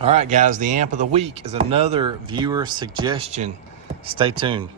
All right, guys, the amp of the week is another viewer suggestion. Stay tuned.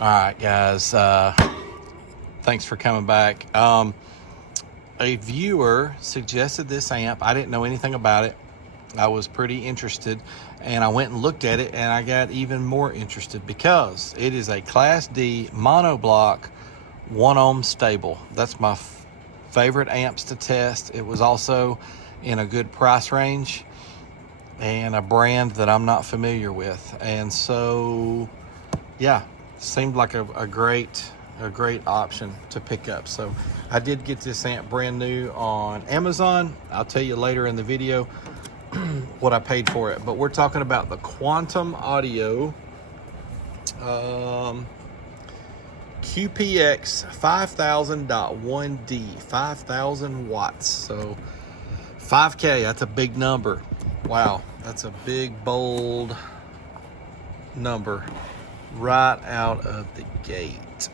All right, guys, thanks for coming back. A viewer suggested this amp. I didn't know anything about it. I was pretty interested, and I went and looked at it, and I got even more interested because it is a Class D monoblock 1 ohm stable. That's my favorite amps to test. It was also in a good price range and a brand that I'm not familiar with. And so, yeah, seemed like a great option to pick up. So I did get this amp brand new on Amazon. I'll tell you later in the video what I paid for it. But we're talking about the Quantum Audio QPX5000.1D, 5,000 watts. So 5K, that's a big number. Wow, that's a big, bold number right out of the gate.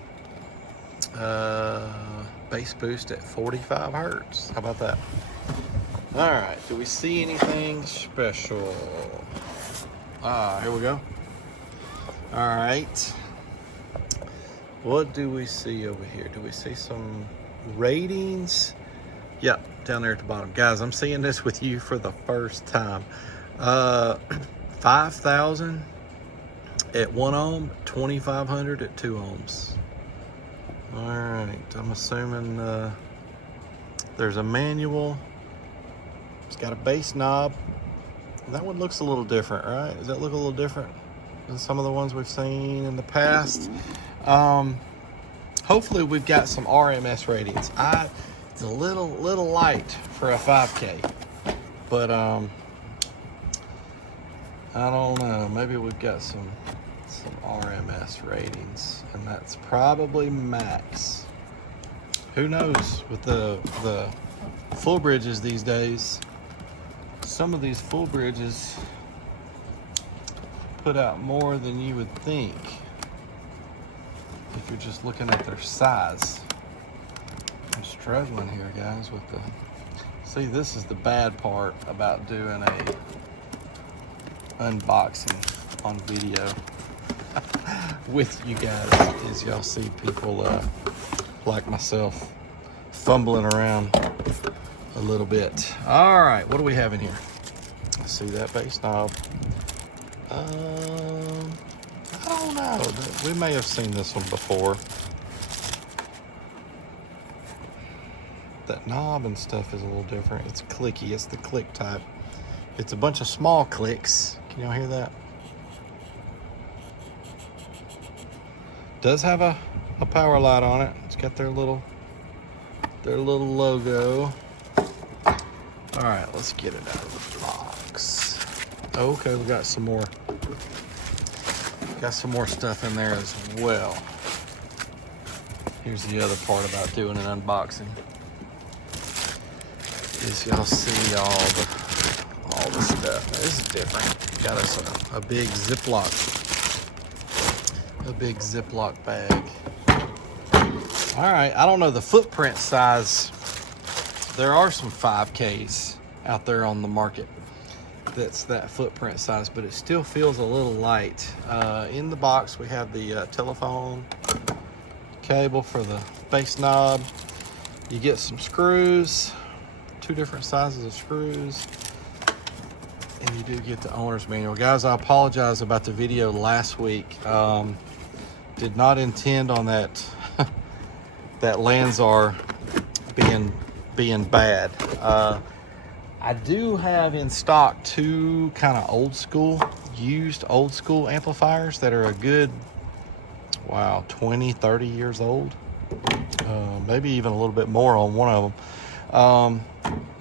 Bass boost at 45 hertz. How about that? All right, do we see anything special? Here we go. All right, what do we see over here? Do we see some ratings? Yep, down there at the bottom. Guys, I'm seeing this with you for the first time. 5,000 at 1 ohm, 2,500 at 2 ohms. All right, I'm assuming there's a manual. It's got a bass knob. That one looks a little different, right? Does that look a little different than some of the ones we've seen in the past? Hopefully we've got some RMS ratings. It's a little light for a 5K, but I don't know. Maybe we've got some RMS ratings, and that's probably max. Who knows with the full bridges these days? Some of these full bridges put out more than you would think if you're just looking at their size. I'm struggling here, guys, with the... See, this is the bad part about doing a unboxing on video with you guys, is y'all see people like myself fumbling around a little bit. All right, what do we have in here? I see that bass knob. I don't know. We may have seen this one before. That knob and stuff is a little different. It's clicky. It's the click type. It's a bunch of small clicks. Can y'all hear that? Does have a power light on it. It's got their little logo. All right, let's get it out of the box. Okay, we got some more stuff in there as well. Here's the other part about doing an unboxing. Is y'all see all the stuff. Now, this is different. Got us a big Ziploc bag. All right, I don't know the footprint size. There are some 5Ks out there on the market that's that footprint size, but it still feels a little light. In the box, we have the telephone cable for the bass knob. You get some screws, 2 different sizes of screws, and you do get the owner's manual. Guys, I apologize about the video last week. Did not intend on that that Lanzar being bad. I do have in stock 2 kind of used old school amplifiers that are a good, wow, 20, 30 years old. Maybe even a little bit more on one of them.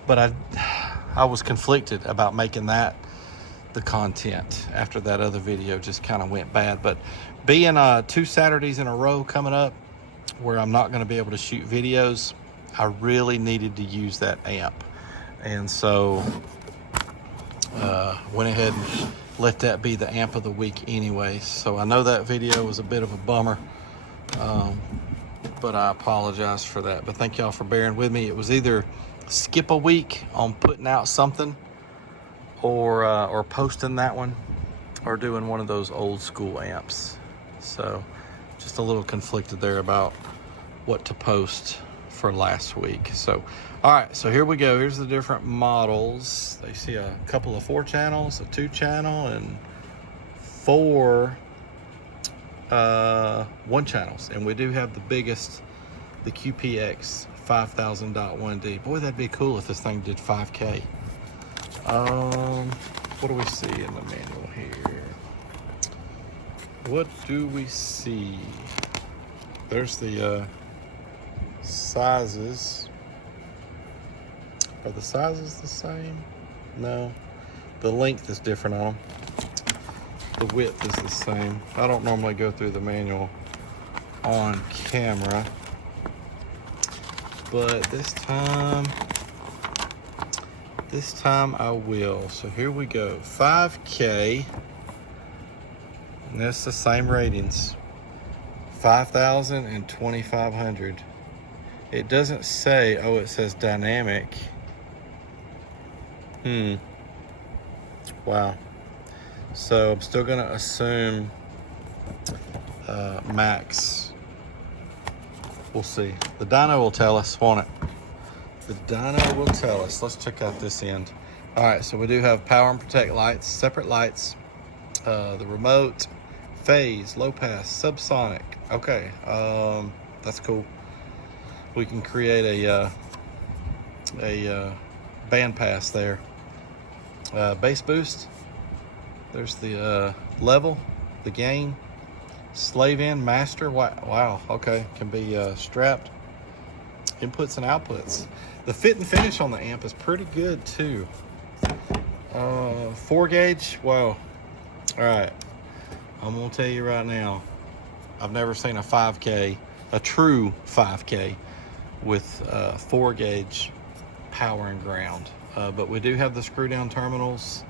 But I was conflicted about making that the content after that other video just kind of went bad. But being 2 Saturdays in a row coming up where I'm not gonna be able to shoot videos, I really needed to use that amp. And so went ahead and let that be the amp of the week anyway. So I know that video was a bit of a bummer, but I apologize for that. But thank y'all for bearing with me. It was either skip a week on putting out something, or posting that one, or doing one of those old school amps. So just a little conflicted there about what to post for last week. So all right, so here we go. Here's the different models. They see a couple of 4 channels, a 2 channel, and 4 1 channels. And we do have the biggest, the QPX5000.1D. Boy, that'd be cool if this thing did 5K. What do we see in the manual here? What do we see? There's the sizes. Are the sizes the same? No. The length is different on them. The width is the same. I don't normally go through the manual on camera, but this time I will. So here we go. 5K. And that's the same ratings. 5,000 and 2,500. It doesn't say, oh, it says dynamic. Wow. So I'm still gonna assume max. We'll see. The dyno will tell us, won't it? The dyno will tell us. Let's check out this end. All right, so we do have power and protect lights, separate lights, the remote, phase, low pass, subsonic. Okay, that's cool. We can create a band pass there. Bass boost. There's the level, the gain, slave in, master. Wow, okay, can be strapped. Inputs and outputs. The fit and finish on the amp is pretty good too. 4 gauge, wow. All right, I'm gonna tell you right now, I've never seen a 5K, a true 5K with 4 gauge power and ground. But we do have the screw down terminals,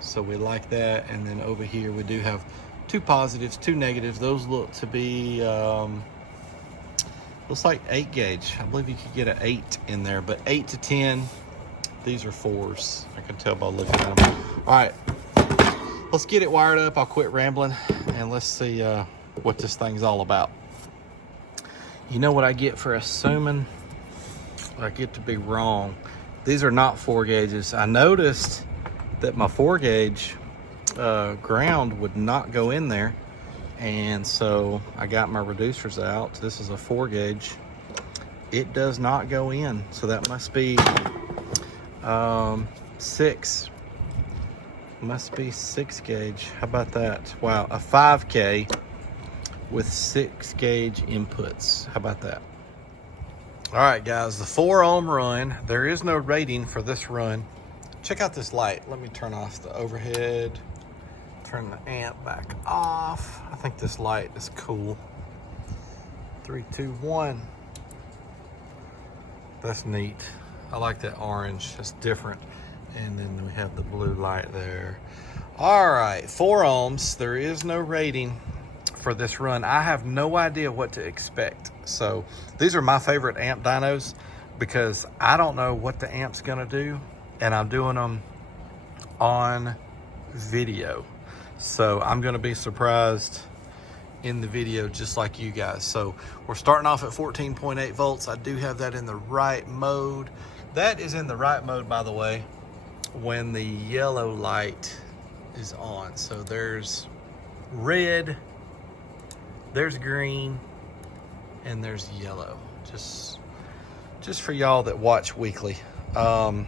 so we like that. And then over here we do have 2 positives, 2 negatives. Those look to be looks like 8 gauge. I believe you could get an 8 in there, but 8 to 10, these are 4s. I can tell by looking at them. All right, let's get it wired up. I'll quit rambling and let's see what this thing's all about. You know what I get for assuming I get to be wrong? These are not 4 gauges. I noticed that my 4 gauge ground would not go in there, and so I got my reducers out. This is a 4 gauge. It does not go in, so that must be 6. Must be 6 gauge. How about that? Wow, a 5K with 6 gauge inputs. How about that? All right, guys, the 4 ohm run. There is no rating for this run. Check out this light. Let me turn off the overhead. Turn the amp back off. I think this light is cool. 3, 2, 1. That's neat. I like that orange. It's different. And then we have the blue light there. All right, 4 ohms. There is no rating for this run. I have no idea what to expect. So these are my favorite amp dynos because I don't know what the amp's gonna do, and I'm doing them on video. So I'm gonna be surprised in the video just like you guys. So we're starting off at 14.8 volts. I do have that in the right mode. That is in the right mode, by the way, when the yellow light is on. So there's red, there's green, and there's yellow. Just for y'all that watch weekly. All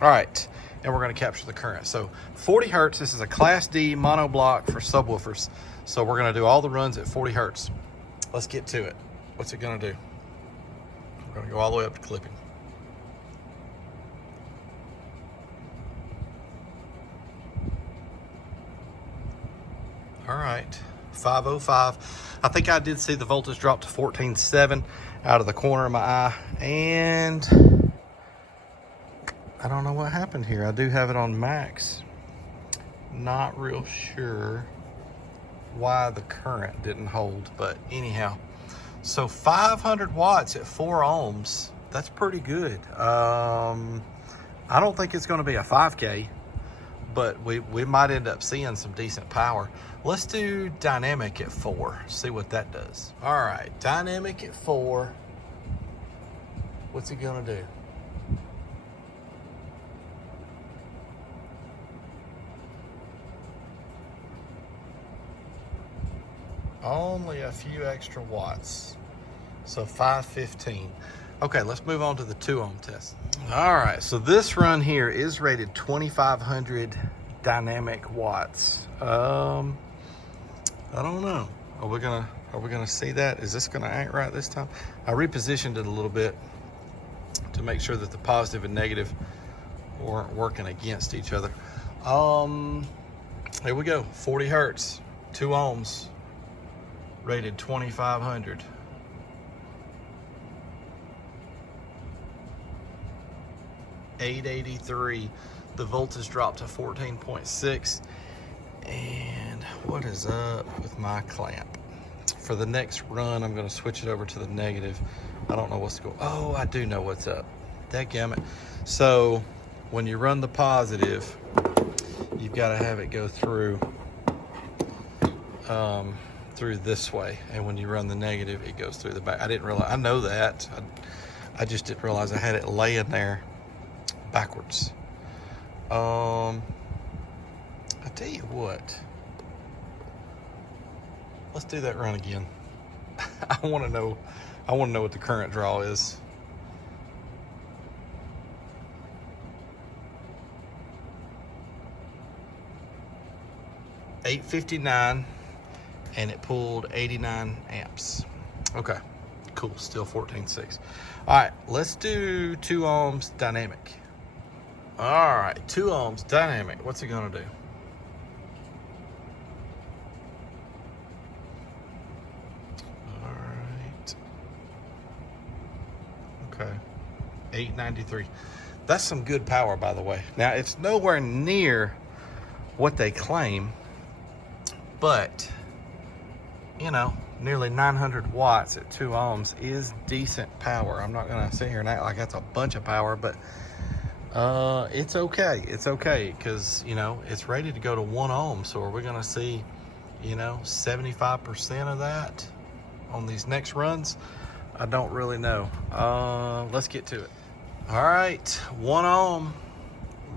right, and we're gonna capture the current. So 40 hertz, this is a Class D mono block for subwoofers. So we're gonna do all the runs at 40 hertz. Let's get to it. What's it gonna do? We're gonna go all the way up to clipping. All right, QPX5000.1D. I think I did see the voltage drop to 14.7 out of the corner of my eye, and I don't know what happened here. I do have it on max. Not real sure why the current didn't hold, but anyhow. So 500 watts at 4 ohms, that's pretty good. I don't think it's gonna be a 5K, but we might end up seeing some decent power. Let's do dynamic at 4, see what that does. All right, dynamic at 4. What's it gonna do? Only a few extra watts, so 515. Okay, let's move on to the 2 ohm test. All right, so this run here is rated 2500 dynamic watts. I don't know. Are we gonna see that? Is this gonna act right this time? I repositioned it a little bit to make sure that the positive and negative weren't working against each other. Here we go. 40 hertz, 2 ohms, rated 2500. $883. The voltage dropped to 14.6. And what is up with my clamp? For the next run, I'm going to switch it over to the negative. I don't know what's going on. Oh, I do know what's up. Dadgummit. So when you run the positive, you've got to have it go through this way, and when you run the negative, it goes through the back. I didn't realize. I know that. I just didn't realize I had it laying there backwards. I tell you what, let's do that run again. I want to know what the current draw is. $859, and it pulled 89 amps. Okay, cool, still 14.6. All right, let's do 2 ohms dynamic. All right, 2 ohms dynamic. What's it gonna do? All right. Okay, 893. That's some good power, by the way. Now, it's nowhere near what they claim, but you know, nearly 900 watts at 2 ohms is decent power. I'm not gonna sit here and act like that's a bunch of power, but it's okay. It's okay, because you know it's rated to go to 1 ohm. So are we gonna see, you know, 75% of that on these next runs? I don't really know. Let's get to it. All right, 1 ohm,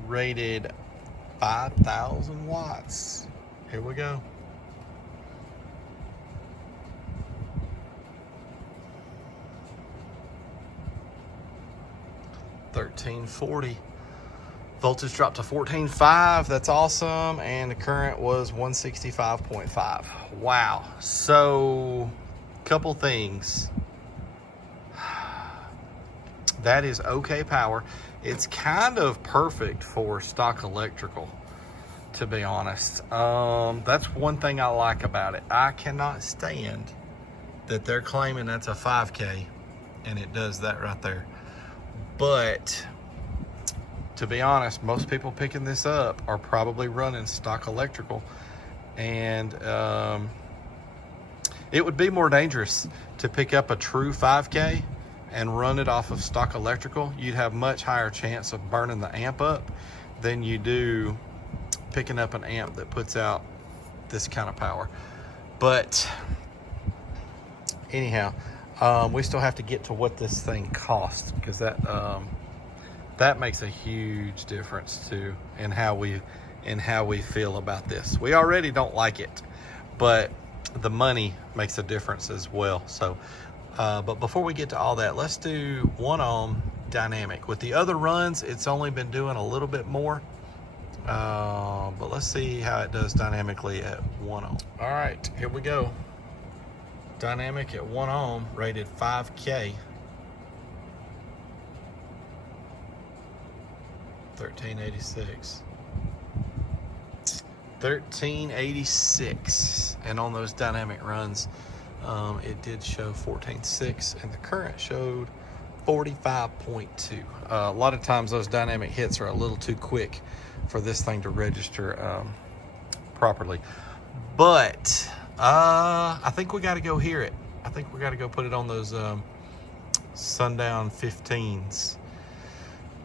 rated 5,000 watts. Here we go. $13.40. Voltage dropped to 14.5. That's awesome. And the current was 165.5. Wow. So, couple things. That is okay power. It's kind of perfect for stock electrical, to be honest. That's one thing I like about it. I cannot stand that they're claiming that's a 5K and it does that right there. But to be honest, most people picking this up are probably running stock electrical, and it would be more dangerous to pick up a true 5K and run it off of stock electrical. You'd have much higher chance of burning the amp up than you do picking up an amp that puts out this kind of power. But anyhow, we still have to get to what this thing costs, because that makes a huge difference too in how we feel about this. We already don't like it, but the money makes a difference as well. So, but before we get to all that, let's do 1 ohm dynamic. With the other runs, it's only been doing a little bit more, but let's see how it does dynamically at 1 ohm. All right, here we go. Dynamic at 1 ohm, rated 5K. 1386. 1386, and on those dynamic runs, it did show 14.6, and the current showed 45.2. A lot of times those dynamic hits are a little too quick for this thing to register properly. But I think we got to go hear it. I think we got to go put it on those sundown 15s.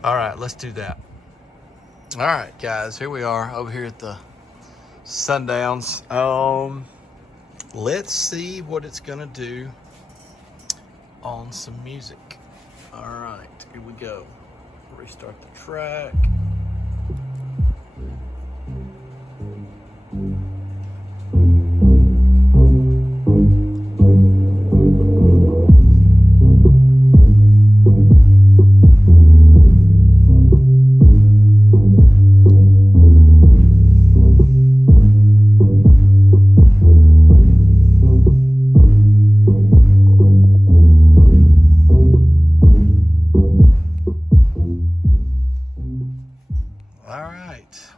All right, let's do that. All right, guys, here we are over here at the sundowns. Let's see what it's gonna do on some music. All right, here we go. Restart the track.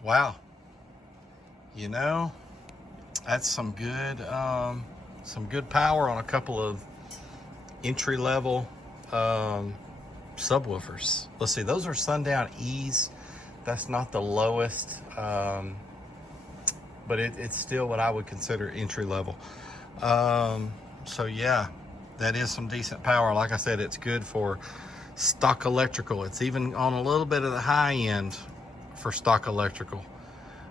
Wow, you know, that's some good power on a couple of entry-level subwoofers. Let's see, those are Sundown E's. That's not the lowest, but it's still what I would consider entry-level. So yeah, that is some decent power. Like I said, it's good for stock electrical. It's even on a little bit of the high end for stock electrical,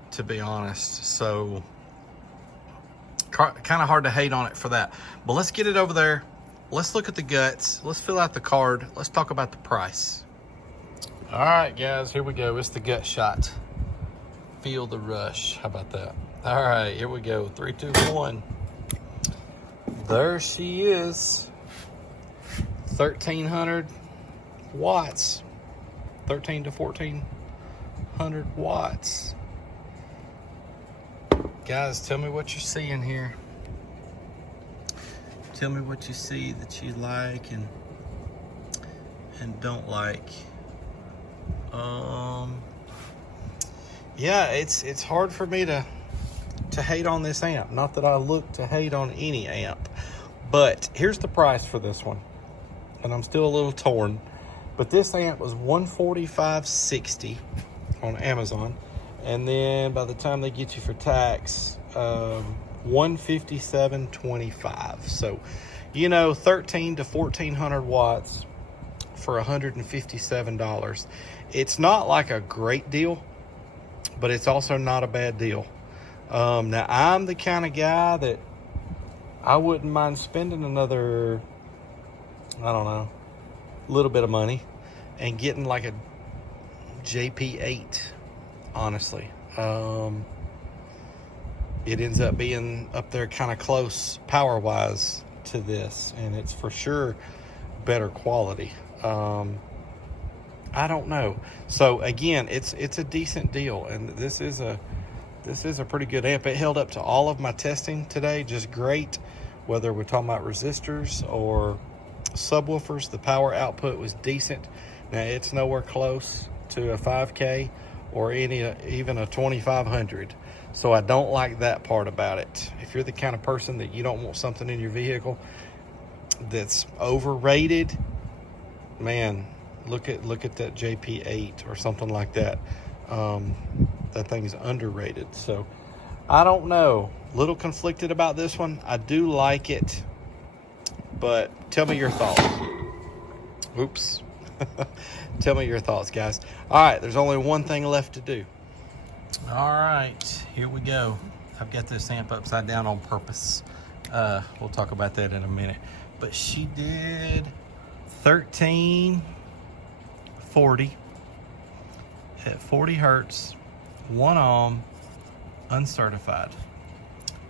to be honest. So kind of hard to hate on it for that. But let's get it over there. Let's look at the guts. Let's fill out the card. Let's talk about the price. All right, guys, here we go. It's the gut shot. Feel the rush. How about that? All right, here we go. 3, 2, 1. There she is. 1,300 watts. 13 to 1,400 watts. Guys, tell me what you're seeing here. Tell me what you see that you like and don't like. Yeah, it's hard for me to hate on this amp. Not that I look to hate on any amp, but here's the price for this one, and I'm still a little torn. But this amp was $145.60 on Amazon, and then by the time they get you for tax, $157.25. So, you know, 1,300 to 1,400 watts for $157. It's not like a great deal, but it's also not a bad deal. Now, I'm the kind of guy that I wouldn't mind spending another, I don't know, little bit of money and getting like a JP8, honestly. It ends up being up there kind of close power wise to this, and it's for sure better quality. I don't know. So again, it's a decent deal, and this is a pretty good amp. It held up to all of my testing today just great, whether we're talking about resistors or subwoofers. The power output was decent. Now, it's nowhere close to a 5K or even a 2500. So I don't like that part about it. If you're the kind of person that you don't want something in your vehicle that's overrated, man, look at that JP8 or something like that. That thing's underrated. So I don't know. Little conflicted about this one. I do like it, but tell me your thoughts. Oops. Tell me your thoughts, guys. All right, there's only one thing left to do. All right, here we go. I've got this amp upside down on purpose. We'll talk about that in a minute. But she did 1340 at 40 hertz, 1 ohm, uncertified.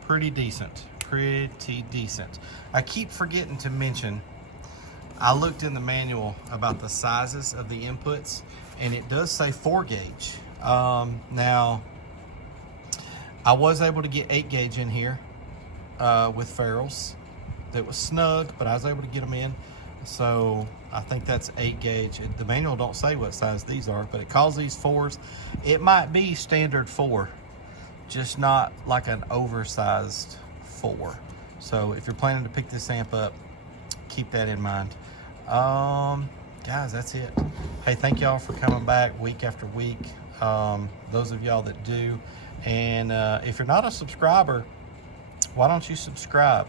Pretty decent. I keep forgetting to mention, I looked in the manual about the sizes of the inputs, and it does say 4 gauge. Now, I was able to get 8 gauge in here with ferrules. That was snug, but I was able to get them in. So I think that's 8 gauge. The manual don't say what size these are, but it calls these 4s. It might be standard 4, just not like an oversized 4. So if you're planning to pick this amp up, keep that in mind. Guys, that's it. Hey, thank y'all for coming back week after week. Those of y'all that do. And if you're not a subscriber, why don't you subscribe?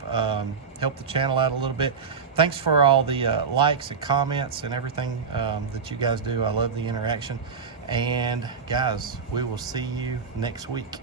Help the channel out a little bit. Thanks for all the likes and comments and everything that you guys do. I love the interaction. And guys, we will see you next week.